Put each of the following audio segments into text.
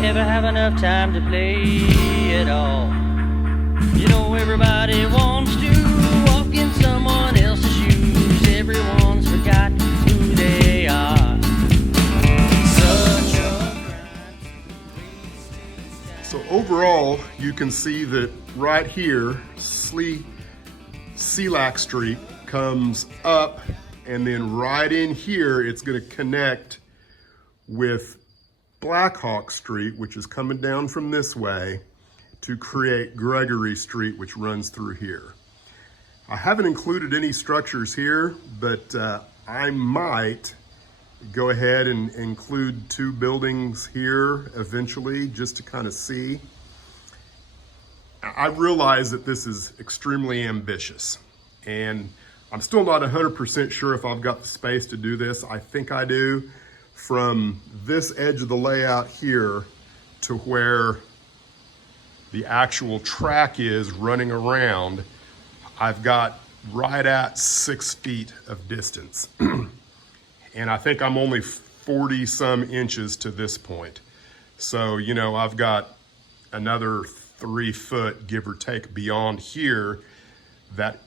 never have enough time to play it all. You know everybody wants to walk in someone else's shoes. Everyone's forgot who they are. So overall, you can see that right here, Sealack Street comes up, and then right in here, it's gonna connect with Blackhawk Street, which is coming down from this way, to create Gregory Street, which runs through here. I haven't included any structures here, but I might go ahead and include 2 buildings here eventually, just to kind of see. I realize that this is extremely ambitious, and I'm still not 100% sure if I've got the space to do this. I think I do. From this edge of the layout here to where the actual track is running around, I've got right at 6 feet of distance. And I think I'm only 40 some inches to this point. So, you know, I've got another 3 foot, give or take, beyond here, that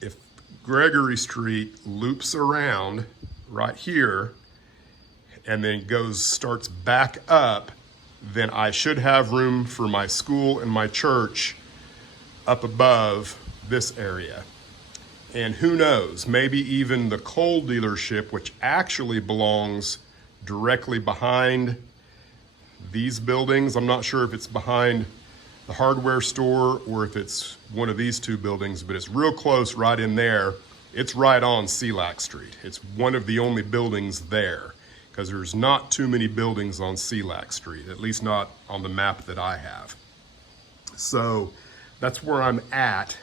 if Gregory Street loops around right here and then starts back up, then I should have room for my school and my church up above this area. And who knows, maybe even the coal dealership, which actually belongs directly behind these buildings. I'm not sure if it's behind the hardware store or if it's one of these 2 buildings, but it's real close right in there. It's right on Sealack Street. It's one of the only buildings there, because there's not too many buildings on Sealack Street, at least not on the map that I have. So that's where I'm at.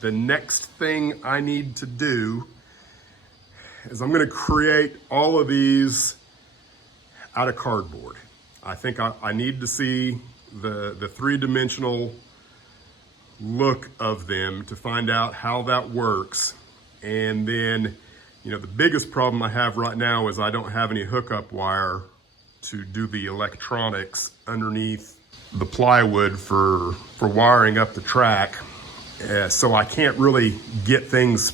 The next thing I need to do is I'm gonna create all of these out of cardboard. I think I need to see the 3-dimensional look of them to find out how that works. And then, you know, the biggest problem I have right now is I don't have any hookup wire to do the electronics underneath the plywood for wiring up the track. So I can't really get things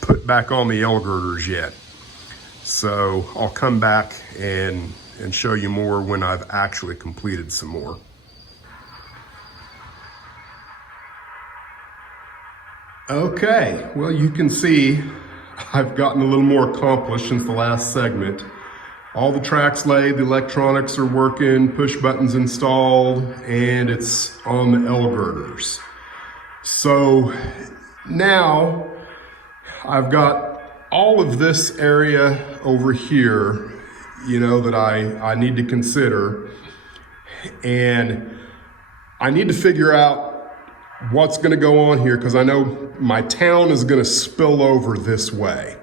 put back on the L girders yet. So I'll come back and show you more when I've actually completed some more. Okay, well, you can see I've gotten a little more accomplished since the last segment. All the tracks laid, the electronics are working, push buttons installed, and it's on the L girders. So now I've got all of this area over here, you know, that I need to consider. And I need to figure out what's gonna go on here, because I know my town is gonna spill over this way.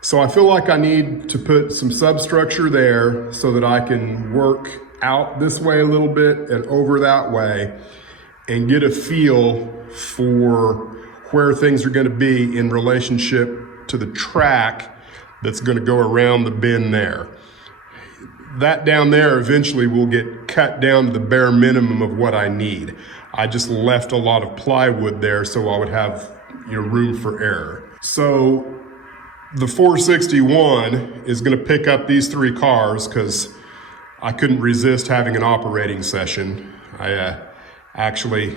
So I feel like I need to put some substructure there so that I can work out this way a little bit and over that way and get a feel for where things are gonna be in relationship to the track that's gonna go around the bend there. That down there eventually will get cut down to the bare minimum of what I need. I just left a lot of plywood there so I would have, you know, room for error. So the 461 is gonna pick up these 3 cars because I couldn't resist having an operating session. I actually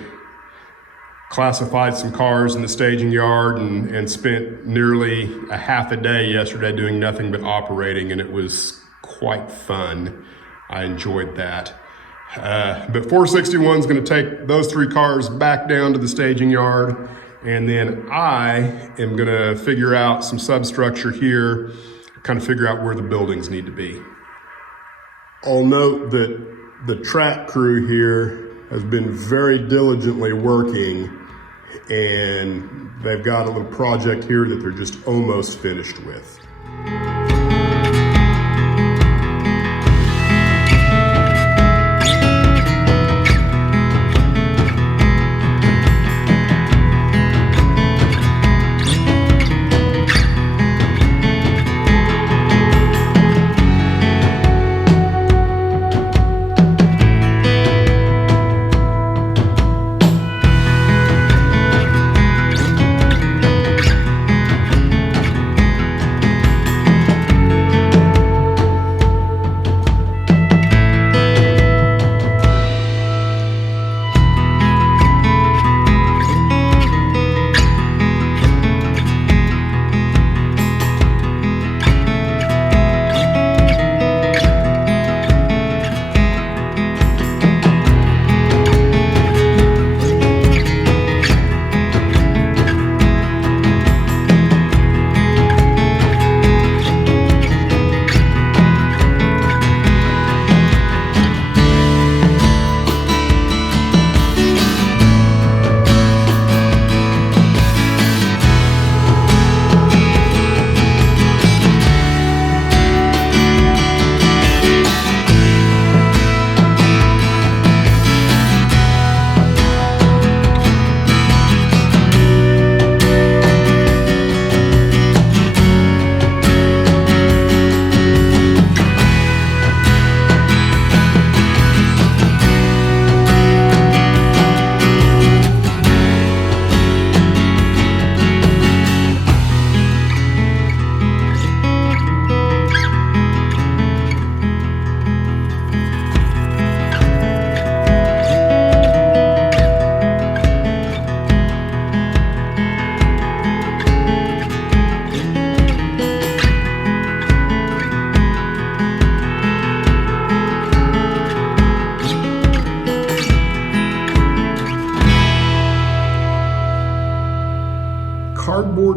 classified some cars in the staging yard and spent nearly a half a day yesterday doing nothing but operating, and it was quite fun. I enjoyed that. But 461 is going to take those 3 cars back down to the staging yard, and then I am going to figure out some substructure here, kind of figure out where the buildings need to be. I'll note that the track crew here has been very diligently working, and they've got a little project here that they're just almost finished with.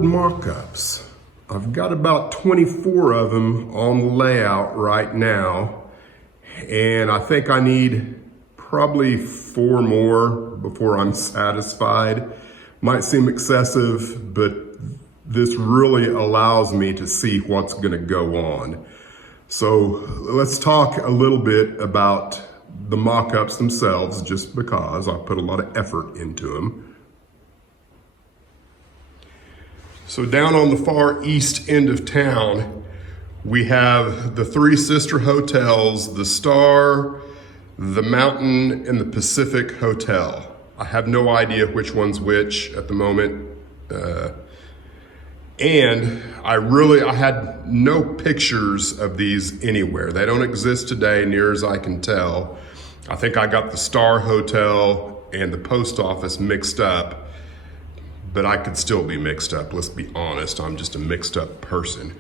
board mock-ups. I've got about 24 of them on the layout right now, and I think I need probably 4 more before I'm satisfied. Might seem excessive, but this really allows me to see what's gonna go on. So let's talk a little bit about the mock-ups themselves, just because I put a lot of effort into them. So down on the far east end of town, we have the 3 sister hotels, the Star, the Mountain, and the Pacific Hotel. I have no idea which one's which at the moment. And I had no pictures of these anywhere. They don't exist today, near as I can tell. I think I got the Star Hotel and the post office mixed up, but I could still be mixed up. Let's be honest, I'm just a mixed up person.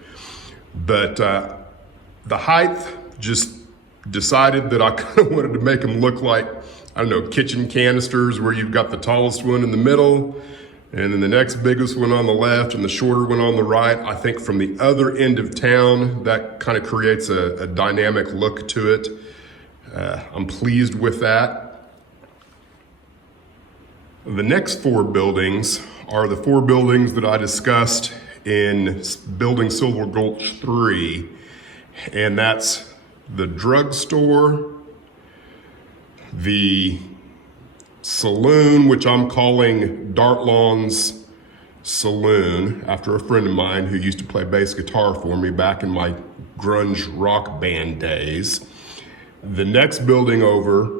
But the height, just decided that I kind of wanted to make them look like, I don't know, kitchen canisters, where you've got the tallest one in the middle, and then the next biggest one on the left and the shorter one on the right. I think from the other end of town, that kind of creates a dynamic look to it. I'm pleased with that. The next 4 buildings are the 4 buildings that I discussed in building Silver Gulch 3, and that's the drugstore, the saloon, which I'm calling Dartlon's Saloon, after a friend of mine who used to play bass guitar for me back in my grunge rock band days. The next building over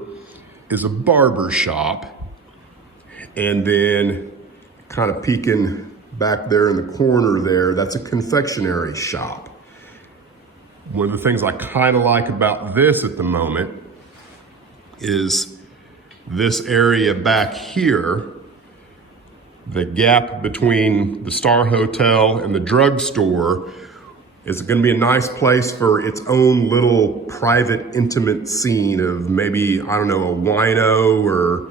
is a barber shop, and then kind of peeking back there in the corner there, that's a confectionery shop. One of the things I kind of like about this at the moment is this area back here, the gap between the Star Hotel and the drugstore, is going to be a nice place for its own little private, intimate scene of maybe, I don't know, a wino or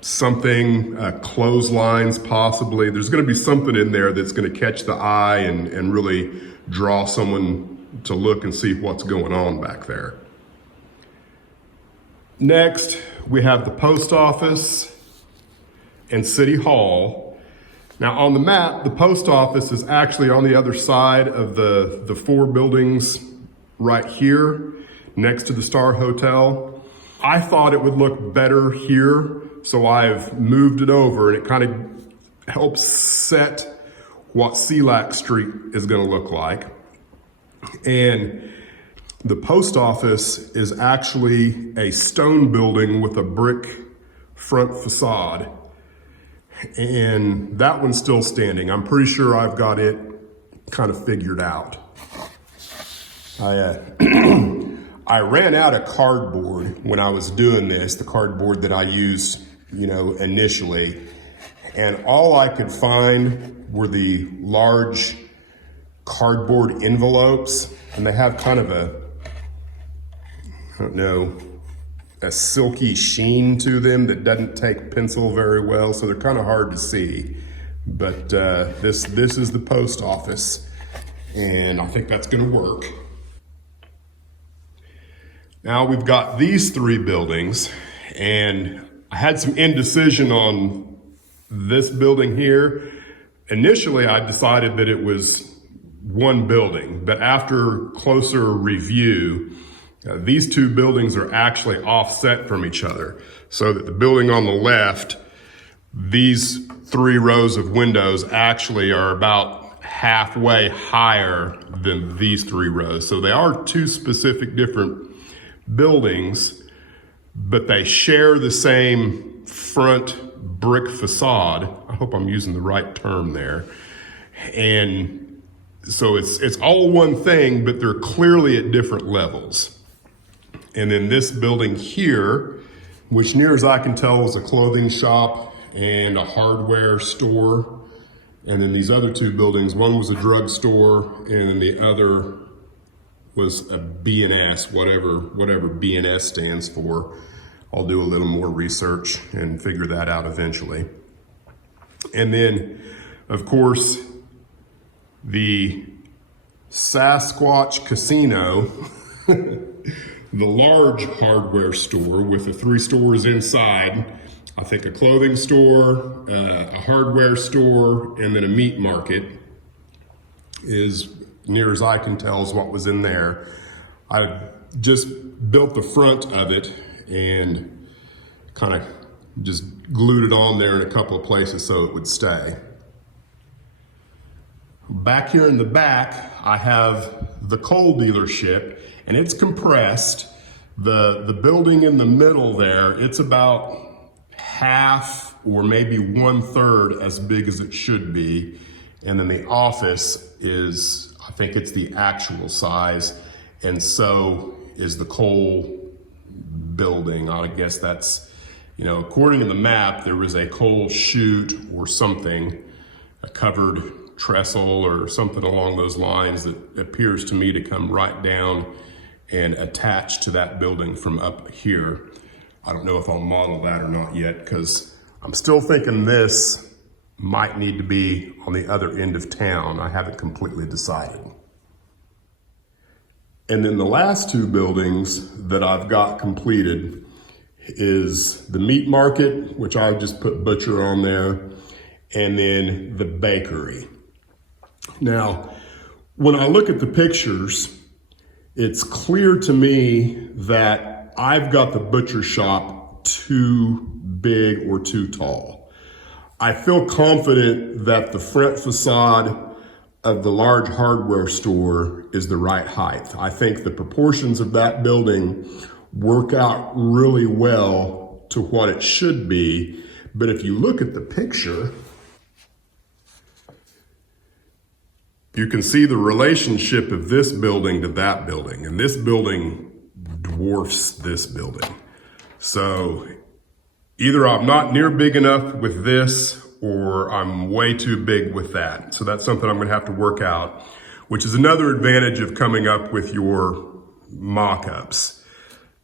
something, clotheslines possibly. There's going to be something in there that's going to catch the eye and really draw someone to look and see what's going on back there. Next, we have the post office and City Hall. Now on the map, the post office is actually on the other side of the 4 buildings right here, next to the Star Hotel. I thought it would look better here, so I've moved it over, and it kind of helps set what Sealac Street is gonna look like. And the post office is actually a stone building with a brick front facade. And that one's still standing. I'm pretty sure I've got it kind of figured out. I ran out of cardboard when I was doing this, the cardboard that I used, initially. And all I could find were the large cardboard envelopes, and they have kind of a silky sheen to them that doesn't take pencil very well, so they're kind of hard to see. But this is the post office, and I think that's gonna work. Now we've got these 3 buildings, and I had some indecision on this building here. Initially, I decided that it was one building, but after closer review, these 2 buildings are actually offset from each other, so that the building on the left, these 3 rows of windows actually are about halfway higher than these 3 rows. So they are 2 specific different buildings, but they share the same front brick facade. I hope I'm using the right term there. And so it's all one thing, but they're clearly at different levels. And then this building here, which near as I can tell is a clothing shop and a hardware store. And then these other 2 buildings, one was a drugstore, and then the other was a B&S, whatever B&S stands for. I'll do a little more research and figure that out eventually. And then Of course, the Sasquatch Casino, the large hardware store with the 3 stores inside, I think a clothing store, a hardware store, and then a meat market is, near as I can tell, is what was in there. I just built the front of it and kind of just glued it on there in a couple of places so it would stay. Back here in the back, I have the coal dealership, and it's compressed. The building in the middle there, it's about half or maybe 1/3 as big as it should be. And then the office is, I think it's the actual size, and so is the coal building. I guess that's, according to the map, there was a coal chute or something, a covered trestle or something along those lines that appears to me to come right down and attach to that building from up here. I don't know if I'll model that or not yet, because I'm still thinking this might need to be on the other end of town. I haven't completely decided. And then the last 2 buildings that I've got completed is the meat market, which I just put butcher on there, and then the bakery. Now, when I look at the pictures, it's clear to me that I've got the butcher shop too big or too tall. I feel confident that the front facade of the large hardware store is the right height. I think the proportions of that building work out really well to what it should be. But if you look at the picture, you can see the relationship of this building to that building, and this building dwarfs this building. So either I'm not near big enough with this, or I'm way too big with that. So that's something I'm gonna have to work out, which is another advantage of coming up with your mock-ups.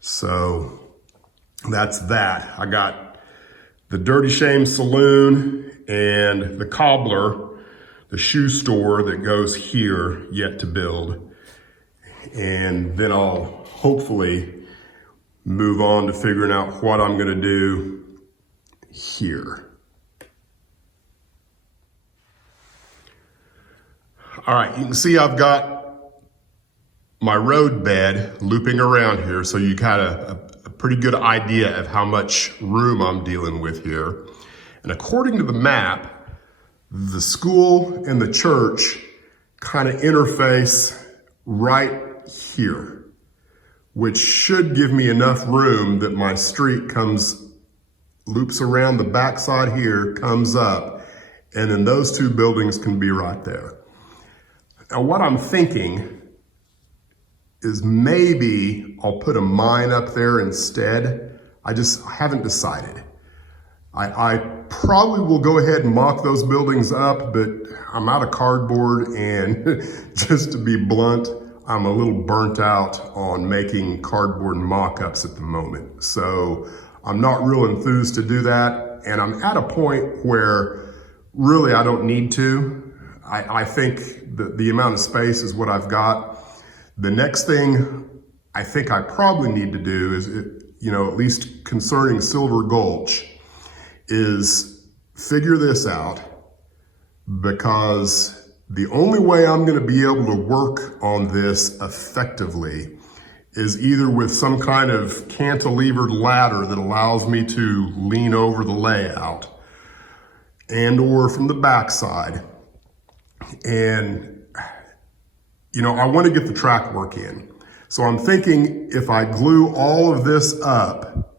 So that's that. I got the Dirty Shame Saloon and the Cobbler, the shoe store that goes here, yet to build. And then I'll hopefully move on to figuring out what I'm gonna do here. All right, you can see I've got my road bed looping around here, so you got a pretty good idea of how much room I'm dealing with here. And according to the map, the school and the church kind of interface right here, which should give me enough room that my street loops around the backside here, comes up, and then those 2 buildings can be right there. Now what I'm thinking is maybe I'll put a mine up there instead. I haven't decided. I probably will go ahead and mock those buildings up, but I'm out of cardboard, and just to be blunt, I'm a little burnt out on making cardboard mock-ups at the moment. So I'm not real enthused to do that, and I'm at a point where really I don't need to. I think the amount of space is what I've got. The next thing I think I probably need to do is, at least concerning Silver Gulch, is figure this out, because the only way I'm going to be able to work on this effectively is either with some kind of cantilevered ladder that allows me to lean over the layout, and or from the backside. And, I want to get the track work in. So I'm thinking if I glue all of this up,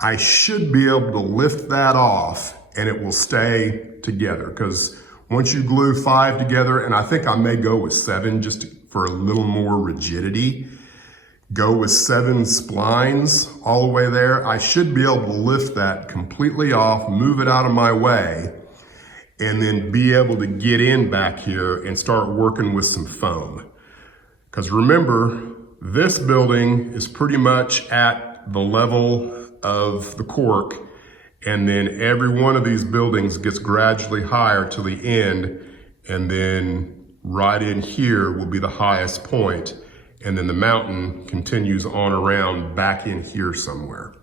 I should be able to lift that off and it will stay together. Because once you glue 5 together, and I think I may go with 7 just for a little more rigidity, go with 7 splines all the way there, I should be able to lift that completely off, move it out of my way, and then be able to get in back here and start working with some foam. Because remember, this building is pretty much at the level of the cork, And then every one of these buildings gets gradually higher to the end, and then right in here will be the highest point, and then the mountain continues on around back in here somewhere.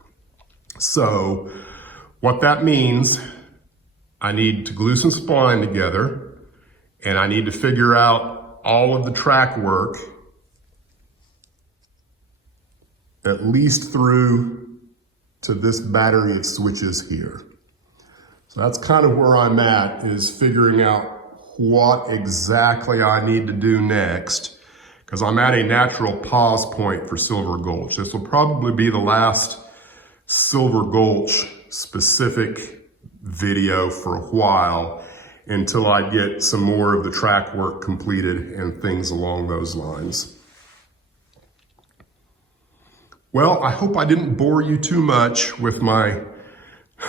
So what that means, I need to glue some spline together, and I need to figure out all of the track work at least through to this battery of switches here. So that's kind of where I'm at, is figuring out what exactly I need to do next, because I'm at a natural pause point for Silver Gulch. This will probably be the last Silver Gulch specific video for a while until I get some more of the track work completed and things along those lines. Well, I hope I didn't bore you too much with my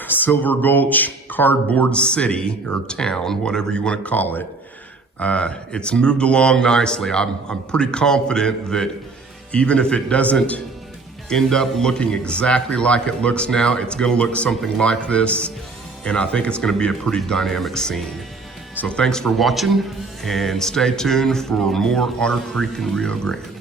Silver Gulch cardboard city or town, whatever you want to call it. It's moved along nicely. I'm pretty confident that even if it doesn't end up looking exactly like it looks now, it's going to look something like this, and I think it's going to be a pretty dynamic scene. So thanks for watching, and stay tuned for more Otter Creek and Rio Grande.